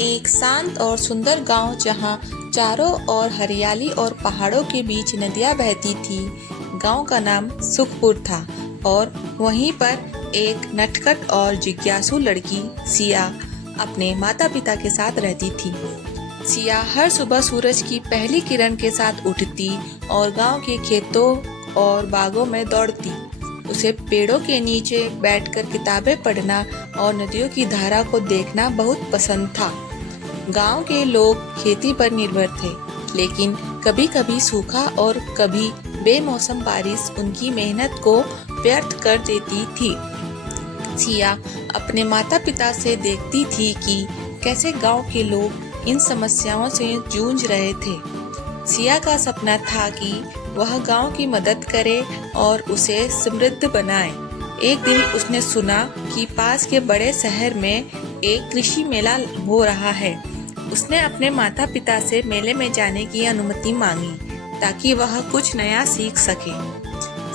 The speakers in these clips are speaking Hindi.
एक शांत और सुंदर गांव जहां चारों ओर हरियाली और पहाड़ों के बीच नदियां बहती थी। गांव का नाम सुखपुर था और वहीं पर एक नटखट और जिज्ञासु लड़की सिया अपने माता पिता के साथ रहती थी। सिया हर सुबह सूरज की पहली किरण के साथ उठती और गांव के खेतों और बागों में दौड़ती। उसे पेड़ों के नीचे बैठकर किताबें पढ़ना और नदियों की धारा को देखना बहुत पसंद था। गांव के लोग खेती पर निर्भर थे, लेकिन कभी कभी सूखा और कभी बेमौसम बारिश उनकी मेहनत को व्यर्थ कर देती थी। सिया अपने माता पिता से देखती थी कि कैसे गांव के लोग इन समस्याओं से जूझ रहे थे। सिया का सपना था कि वह गांव की मदद करे और उसे समृद्ध बनाए। एक दिन उसने सुना कि पास के बड़े शहर में एक कृषि मेला हो रहा है। उसने अपने माता पिता से मेले में जाने की अनुमति मांगी ताकि वह कुछ नया सीख सके।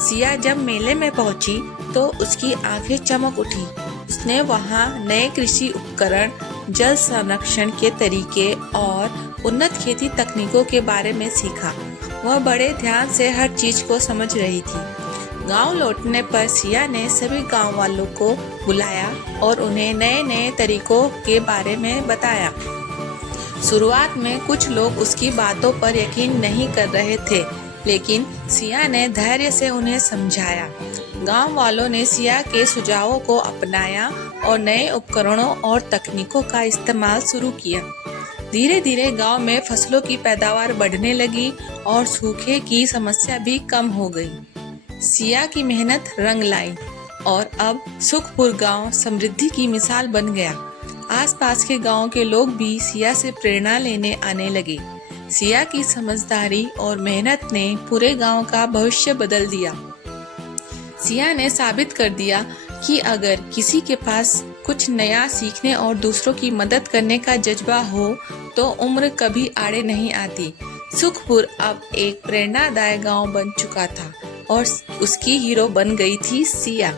सिया जब मेले में पहुंची तो उसकी आंखें चमक उठी। उसने वहां नए कृषि उपकरण, जल संरक्षण के तरीके और उन्नत खेती तकनीकों के बारे में सीखा। वह बड़े ध्यान से हर चीज को समझ रही थी। गांव लौटने पर सिया ने सभी गांव वालों को बुलाया और उन्हें नए नए तरीकों के बारे में बताया। शुरुआत में कुछ लोग उसकी बातों पर यकीन नहीं कर रहे थे, लेकिन सिया ने धैर्य से उन्हें समझाया। गांव वालों ने सिया के सुझावों को अपनाया और नए उपकरणों और तकनीकों का इस्तेमाल शुरू किया। धीरे धीरे गांव में फसलों की पैदावार बढ़ने लगी और सूखे की समस्या भी कम हो गई। सिया की मेहनत रंग लाई और अब सुखपुर गांव समृद्धि की मिसाल बन गया। आसपास के गांव के लोग भी सिया से प्रेरणा लेने आने लगे। सिया की समझदारी और मेहनत ने पूरे गांव का भविष्य बदल दिया। सिया ने साबित कर दिया कि अगर किसी के पास कुछ नया सीखने और दूसरों की मदद करने का जज्बा हो तो उम्र कभी आड़े नहीं आती। सुखपुर अब एक प्रेरणादायक गांव बन चुका था और उसकी हीरो बन गई थी सिया।